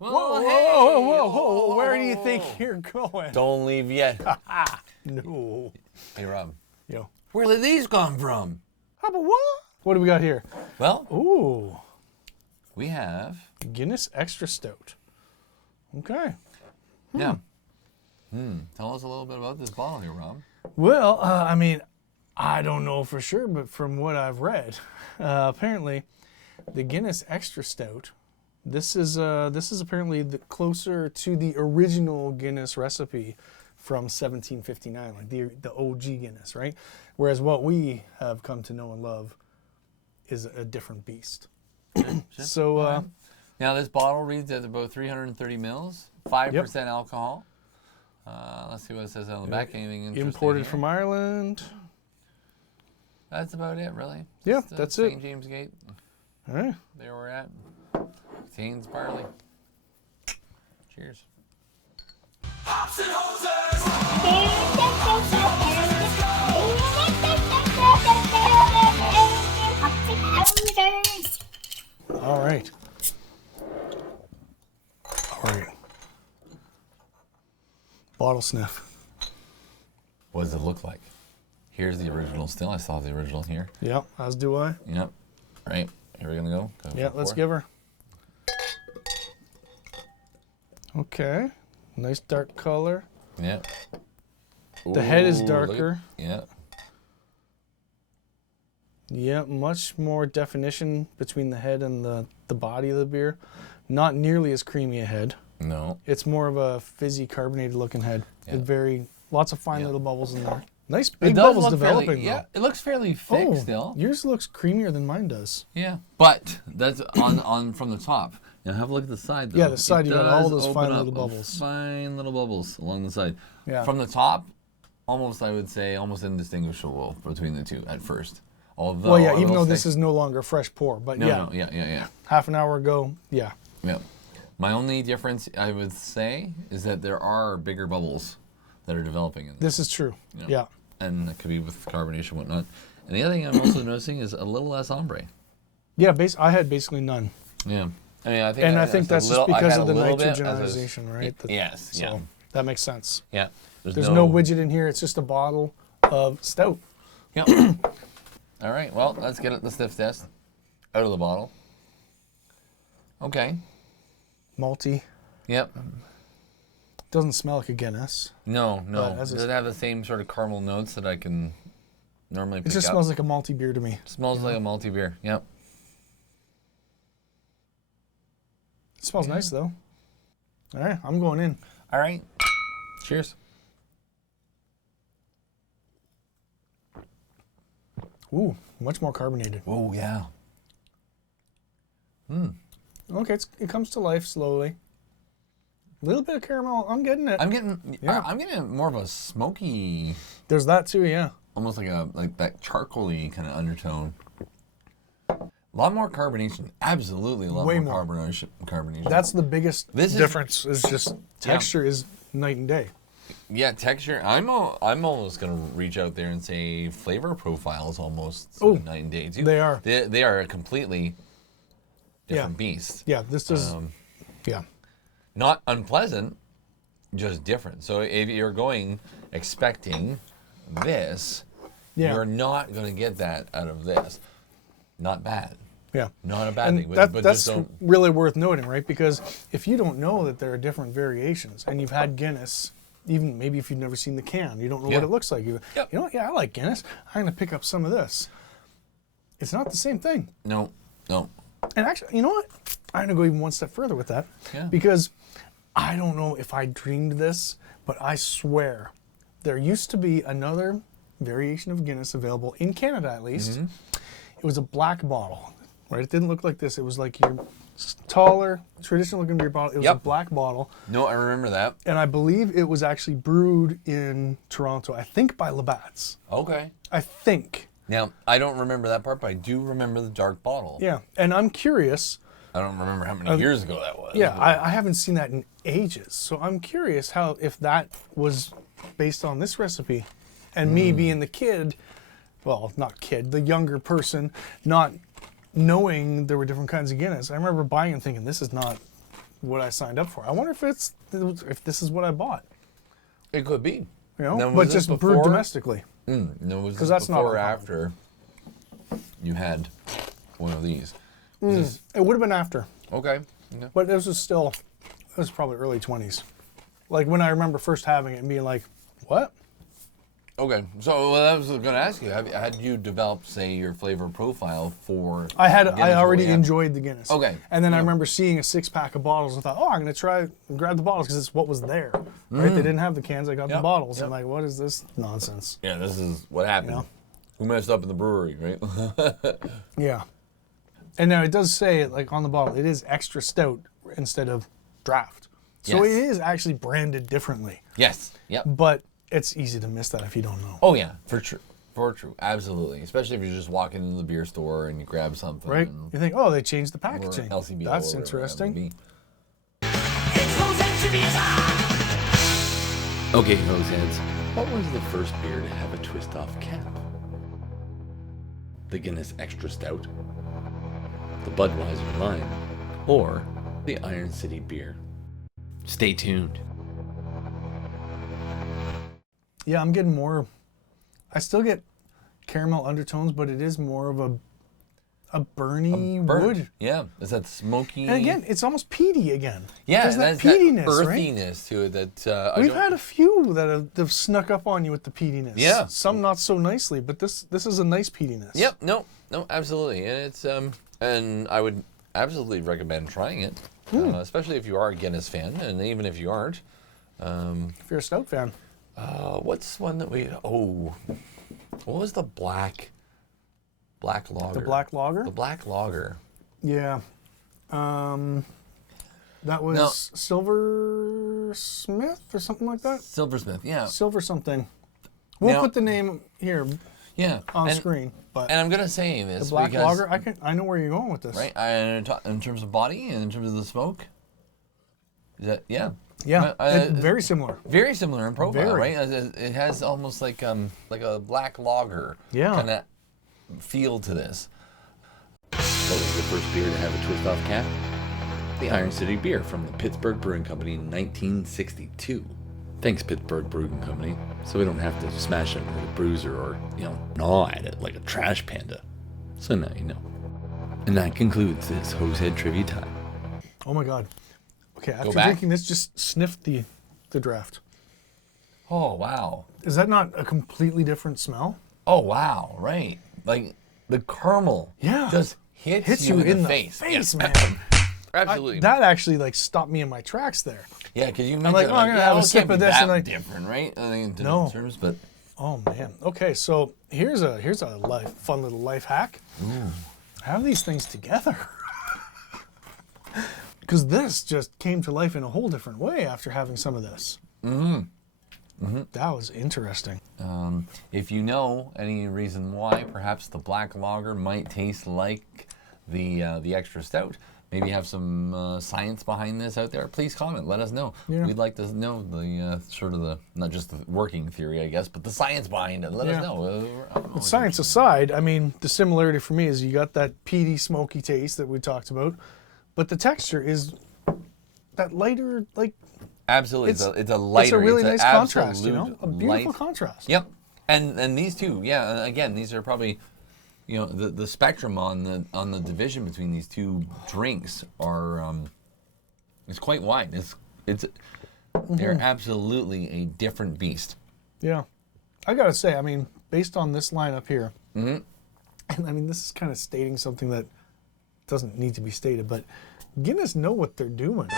Whoa, Whoa. Where do you think you're going? Don't leave yet. No. Hey, Rob. Yo. Where did these come from? How about what? What do we got here? Well, Ooh. we have... Guinness Extra Stout. Okay. Yeah. Tell us a little bit about this bottle here, Rob. Well, I mean, I don't know for sure, but from what I've read, apparently the Guinness Extra Stout, this is apparently closer to the original Guinness recipe from 1759, like the OG Guinness, right? Whereas what we have come to know and love is a different beast. So, now this bottle reads at about 330 mils, 5% alcohol. Let's see what it says on the back. Anything interesting imported here? from Ireland. That's about it, really. Yeah, Just, that's St. it. James Gate. All right. There we're at. Contains barley. Cheers. Hops and hoses. All right. All right. Bottle sniff. What does it look like? Here's the original still. I saw the original here. Yep, as do I. Yep. All right. Here we're going to go. Yeah, let's give her. Okay. Nice dark color. Yep. The head is Ooh, darker. Yeah. Yeah, much more definition between the head and the body of the beer. Not nearly as creamy a head. No. It's more of a fizzy, carbonated looking head. Yeah. Lots of fine little bubbles in there. Nice It big does bubbles look developing fairly, though. yeah, it looks fairly thick still. Yours looks creamier than mine does. Yeah, but that's on from the top. Now have a look at the side though. Yeah, the side, you got all does those fine open little up bubbles. Fine little bubbles along the side. Yeah. From the top, almost I would say almost indistinguishable between the two at first. Although Well, yeah, I even will though this say- is no longer fresh pour, but no, yeah, yeah. half an hour ago, yeah. Yeah. My only difference I would say is that there are bigger bubbles that are developing in this. This is true. Yeah. Yeah. And it could be with carbonation and whatnot. And the other thing I'm also noticing is a little less ombre. Yeah, I had basically none. Yeah. I mean, I think that's a little, just because I've of had the a little bit as nitrogenization, right? Yes. So Yeah. that makes sense. Yeah. There's no widget in here. It's just a bottle of stout. Yep. All right. Well, let's get the sniff test out of the bottle. Okay. Malty. Yep. Doesn't smell like a Guinness. No. But It as a- doesn't have the same sort of caramel notes that I can normally pick It just up. smells like a malty beer to me. Smells like a malty beer. Yep. It smells nice though. All right, I'm going in. All right. Cheers. Ooh, much more carbonated. Oh yeah. Okay, it comes to life slowly. A little bit of caramel. I'm getting it. I'm getting more of a smoky, There's that too, yeah. almost like that charcoaly kind of undertone. A lot more carbonation. Absolutely a lot Way more more. carbonation. That's the biggest This is- difference. Is just texture is night and day. Yeah, texture. I'm almost gonna reach out there and say flavor profile is almost Oh, night and day too. they are. They are a completely different Yeah. beast. Yeah, this does. Yeah. Not unpleasant, just different. So if you're going expecting this, Yeah. you're not gonna get that out of this. Not bad. Yeah. Not a bad And thing. that's just don't. really worth noting, right? Because if you don't know that there are different variations, and you've had Guinness, even maybe if you've never seen the can, you don't know Yeah. what it looks like. You Yep. know what? Yeah, I like Guinness. I'm going to pick up some of this. It's not the same thing. No. And actually, you know what? I'm going to go even one step further with that. Yeah. Because I don't know if I dreamed this, but I swear there used to be another variation of Guinness available in Canada, at least. Mm-hmm. It was a black bottle, right? It didn't look like this. It was like your taller, traditional looking beer bottle. It was a Yep. black bottle. No, I remember that. And I believe it was actually brewed in Toronto, I think by Labatt's. Okay. I think. Now, I don't remember that part, but I do remember the dark bottle. Yeah. And I'm curious. I don't remember how many years ago that was. Yeah, but- I haven't seen that in ages. So I'm curious if that was based on this recipe. And me being the kid, well, not kid, the younger person, not knowing there were different kinds of Guinness. I remember buying and thinking, this is not what I signed up for. I wonder if this is what I bought. It could be. You know, Now, was but this just brewed before? domestically. No, was 'Cause this that's not before or uncommon. after you had one of these? Was this- It would have been after, okay. Yeah. but this was probably early 20s. Like when I remember first having it and being like, what? Okay. So I was going to ask you, had you developed, say, your flavor profile for I Guinness already before you had- enjoyed the Guinness. Okay. And then I remember seeing a 6-pack of bottles and thought, oh, I'm going to try and grab the bottles because it's what was there. Right? They didn't have the cans. I got the Yep. bottles. Yep. I'm like, what is this nonsense? Yeah, this is what happened. Yeah. Who messed up in the brewery, right? Yeah. And now it does say, like on the bottle, it is extra stout instead of draft. So Yes. it is actually branded differently. Yes. Yep. But it's easy to miss that if you don't know. Oh yeah, for true. For true. Absolutely. Especially if you're just walking into the beer store and you grab something. Right? and- You think, oh, they changed the or packaging. LCBO That's or whatever it interesting. may be. It's Jose Trivia time! Okay, hoseheads, what was the first beer to have a twist-off cap? The Guinness Extra Stout, the Budweiser Lime, or the Iron City beer? Stay tuned. Yeah, I'm getting more. I still get caramel undertones, but it is more of a burny Burnt. wood. Yeah. Is that smoky? And again, it's almost peaty again. yeah, There's that that's peatiness, that right? earthiness to it that I We've don't- had a few that have snuck up on you with the peatiness. Yeah. Some not so nicely, but this is a nice peatiness. Yep. No. Absolutely. And it's and I would absolutely recommend trying it, especially if you are a Guinness fan, and even if you aren't. If you're a stout fan. What's one that we? Oh, what was the black lager? The black lager? The black lager. Yeah. That was No. Silver Smith or something like that? Silversmith. Yeah. Silver something. We'll Now- put the name here Yeah. on and, screen. But And I'm gonna say this the black because, lager, I know where you're going with this. right? In terms of body and in terms of the smoke. Is that yeah? Yeah. Very similar. Very similar in profile, Very. right? It has almost like a black lager Yeah. kind of feel to this. What was the first beer to have a twist-off cap? The Iron City beer from the Pittsburgh Brewing Company in 1962. Thanks, Pittsburgh Brewing Company, so we don't have to smash it with a bruiser or, gnaw at it like a trash panda. So now you know. And that concludes this Hosehead Trivia time. Oh my God. Okay, after back? drinking this, just sniff the draft. Oh wow! Is that not a completely different smell? Oh wow! Right, like the caramel. Yeah. Just hits you in the face. face, Yeah. man. Absolutely. That actually like stopped me in my tracks there. yeah, because you mentioned like, oh, I'm gonna have a sip of this that and, like- different, right? I think in No. terms, but Oh man. Okay, so here's a fun little life hack. Have these things together. Because this just came to life in a whole different way after having some of this. That was interesting. if you know any reason why, perhaps the black lager might taste like the extra stout. Maybe you have some science behind this out there. Please comment. Let us know. Yeah. We'd like to know the sort of the not just the working theory, I guess, but the science behind it. Let us Yeah. know. I'm always Science aside, I mean, the similarity for me is you got that peaty, smoky taste that we talked about, but the texture is that lighter, like Absolutely, it's a it's lighter. a really an nice contrast, you know, absolute a beautiful light- contrast. Yep, and these two, yeah. Again, these are probably, the spectrum on the division between these two drinks are it's quite wide. It's they're absolutely a different beast. Yeah, I gotta say, I mean, based on this lineup here, and I mean, this is kind of stating something that doesn't need to be stated, but Guinness know what they're doing.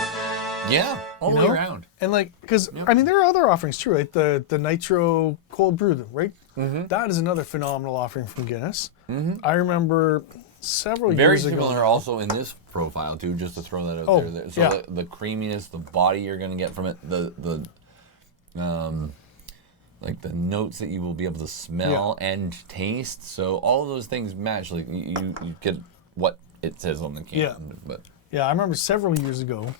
Yeah, all the You way know? around. And like, because I mean, there are other offerings too, right? The nitro cold brew, right? That is another phenomenal offering from Guinness. I remember several Very years ago. similar also in this profile too, just to throw that out Oh, there. So yeah. the creaminess, the body you're gonna get from it, the like the notes that you will be able to smell and taste. So all of those things match. Like you get what it says on the can. Yeah. But Yeah, I remember several years ago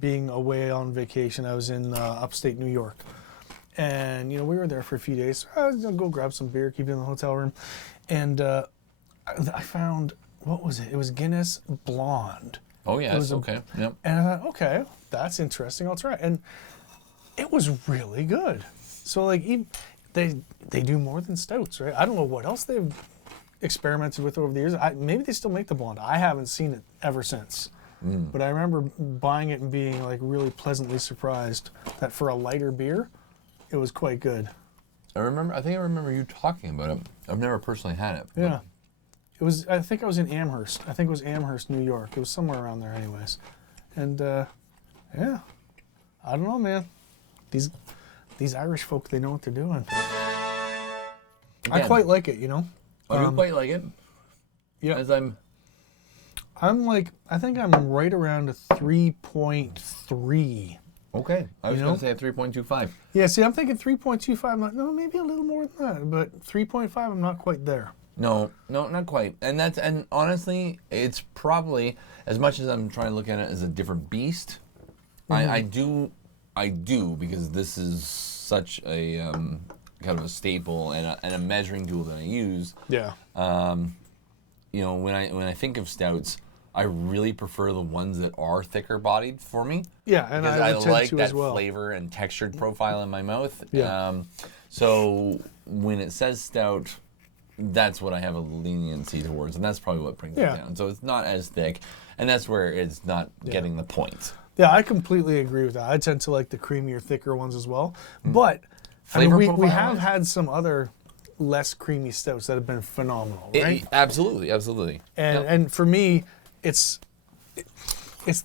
being away on vacation. I was in upstate New York. And, we were there for a few days. I was going to go grab some beer, keep it in the hotel room. And I found, what was it? It was Guinness Blonde. Oh, yeah. It was Okay. Yep. And I thought, okay, that's interesting. I'll try it. And it was really good. So like they do more than stouts, right? I don't know what else they've experimented with over the years. Maybe they still make the blonde. I haven't seen it ever since. But I remember buying it and being like really pleasantly surprised that for a lighter beer, it was quite good. I think I remember you talking about it. I've never personally had it. but- Yeah. It was. I think I was in Amherst. I think it was Amherst, New York. It was somewhere around there, anyways. And yeah, I don't know, man. These Irish folk, they know what they're doing. I Again, quite like it, you know. I do quite like it. Yeah. As I'm I think I'm right around a 3.3. okay. I was You going know? to say a 3.25. Yeah, see, I'm thinking 3.25. I'm like, no, maybe a little more than that, but 3.5, I'm not quite there. No, not quite. And honestly, it's probably, as much as I'm trying to look at it as a different beast, I do because this is such a kind of a staple and a measuring tool that I use. Yeah. You know, when I think of stouts, I really prefer the ones that are thicker bodied for me. Yeah, and Because I I would tend like to that as well. flavor and textured profile in my mouth. Yeah. So when it says stout, that's what I have a leniency towards, and that's probably what brings Yeah. it down. So it's not as thick, and that's where it's not getting the point. Yeah, I completely agree with that. I tend to like the creamier, thicker ones as well. But I mean, Flavor we profile have wise? had some other less creamy stouts that have been phenomenal, right? Absolutely. And Yep. and for me, it's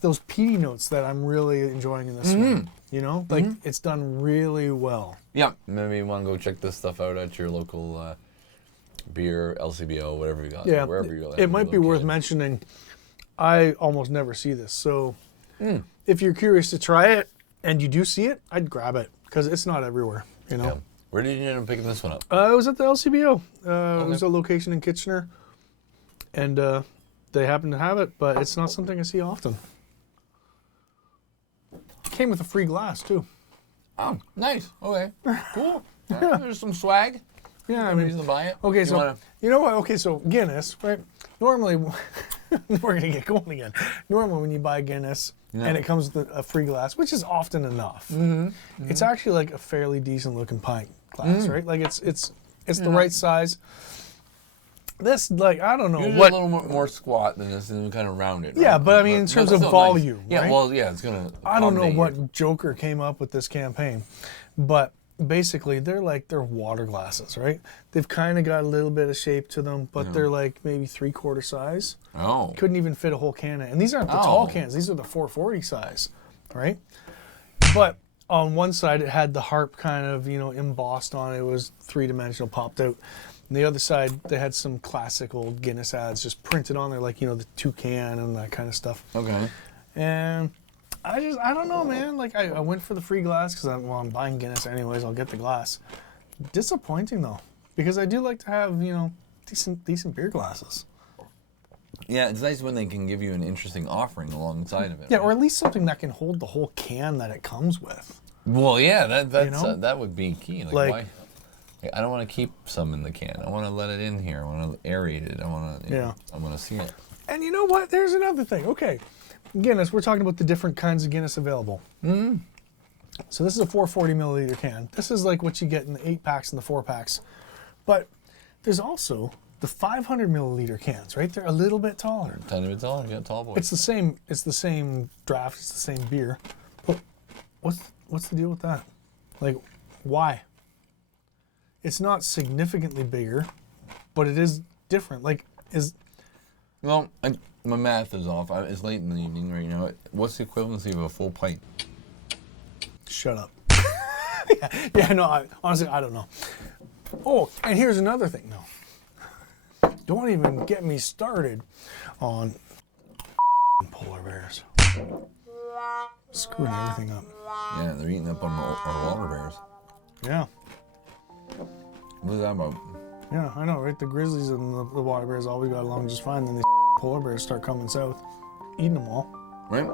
those peaty notes that I'm really enjoying in this one. You know, like it's done really well. Yeah, maybe you want to go check this stuff out at your local beer, LCBO, whatever you got. Yeah, wherever you go. it might be worth mentioning. I almost never see this, so if you're curious to try it and you do see it, I'd grab it because it's not everywhere. You know. Yeah. Where did you end up picking this one up? It was at the LCBO. It was a location in Kitchener, and they happen to have it, but it's not something I see often. Came with a free glass too. Oh, nice. Okay, cool. Yeah, there's some swag. Yeah, I I mean, reason to buy it. okay, You so wanna- you know what? Okay, so Guinness, right? Normally, we're gonna get going again. Normally, when you buy Guinness and it comes with a free glass, which is often enough, it's actually like a fairly decent looking pint glass, right? Like it's the right size. This, like, I don't know Usually what. a little more squat than this, and kind of rounded. Yeah, right? but I mean, in terms it's of still volume, nice. Yeah, right? well, yeah, it's gonna. I don't know accommodate what your- joker came up with this campaign, but basically they're water glasses, right? They've kind of got a little bit of shape to them, but they're like maybe 3/4 size. Oh. Couldn't even fit a whole can in. And these aren't the tall Oh. cans; these are the 440 size, right? But on one side, it had the harp kind of embossed on it. It was 3-dimensional, popped out. And the other side, they had some classical Guinness ads just printed on there, like the toucan and that kind of stuff. Okay. And I don't know, man. Like I went for the free glass because I'm buying Guinness anyways. I'll get the glass. Disappointing though, because I do like to have decent beer glasses. Yeah, it's nice when they can give you an interesting offering alongside of it. Yeah, right? or at least something that can hold the whole can that it comes with. Well, yeah, that's know? that would be key. Like, Like- why? I don't want to keep some in the can. I want to let it in here. I want to aerate it. I want to. Yeah. I want to see it. And you know what? There's another thing. Okay, Guinness. We're talking about the different kinds of Guinness available. So this is a 440 milliliter can. This is like what you get in the 8-packs and the 4-packs. But there's also the 500 milliliter cans, right? They're a little bit taller. Tiny bit taller. You got tall boys. It's the same. It's the same draft. It's the same beer. But what's the deal with that? Like, why? It's not significantly bigger, but it is different. Like, Well, my math is off. It's late in the evening right now. What's the equivalency of a full pint? shut up. yeah. No. Honestly, I don't know. Oh, and here's another thing. No, don't even get me started on polar bears. Screwing everything up. Yeah, they're eating up on our water bears. Yeah. What is that about? Yeah, I know, right? The grizzlies and the water bears always got along just fine. Then these polar bears start coming south, eating them all. Right?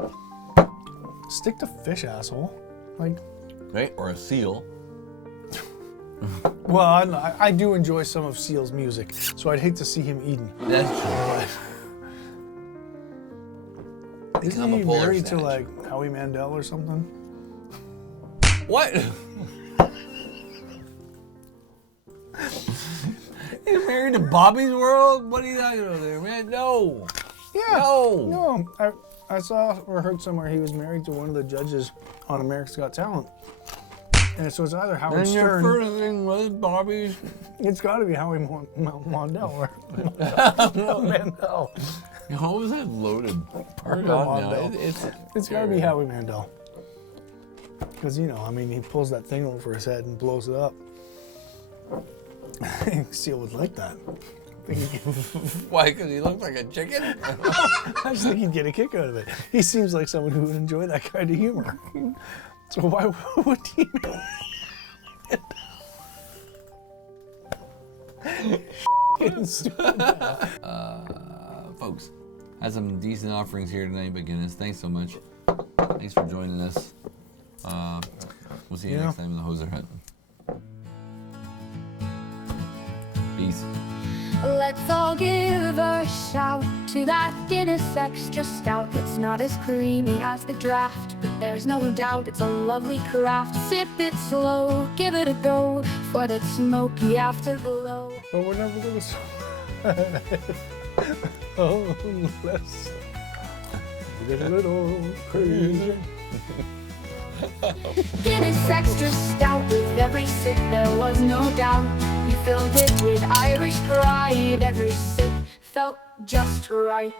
Stick to fish, asshole. Like, Right? Or a seal. well, I do enjoy some of Seal's music, so I'd hate to see him eaten. That's true. Isn't he married to like Howie Mandel or something? What? You're married to Bobby's World? What are you talking about there, man? No. Yeah. No. No. I saw or heard somewhere he was married to one of the judges on America's Got Talent. And so it's either Howard And your Stern. first thing was Bobby's. It's got to be Howie Mandel or Mandel. How was that loaded? Pardon Mandel. now. It's got to be Howie Mandel. Because, you know, I mean, he pulls that thing over his head and blows it up. I think Seal would like that. Why? Because he looks like a chicken? I just think he'd get a kick out of it. He seems like someone who would enjoy that kind of humor. So why would he? Getting stupid now. Folks, had some decent offerings here tonight, but Guinness, thanks so much. Thanks for joining us. We'll see you next time in the Hoser Hut. Peace. Let's all give a shout to that Guinness Extra Stout. It's not as creamy as the draft, but there's no doubt it's a lovely craft. Sip it slow, give it a go for that smoky afterglow. But we're never gonna oh, let's get a little crazy. Guinness Extra Stout, with every sip there was no doubt. You filled it with Irish pride, every sip felt just right.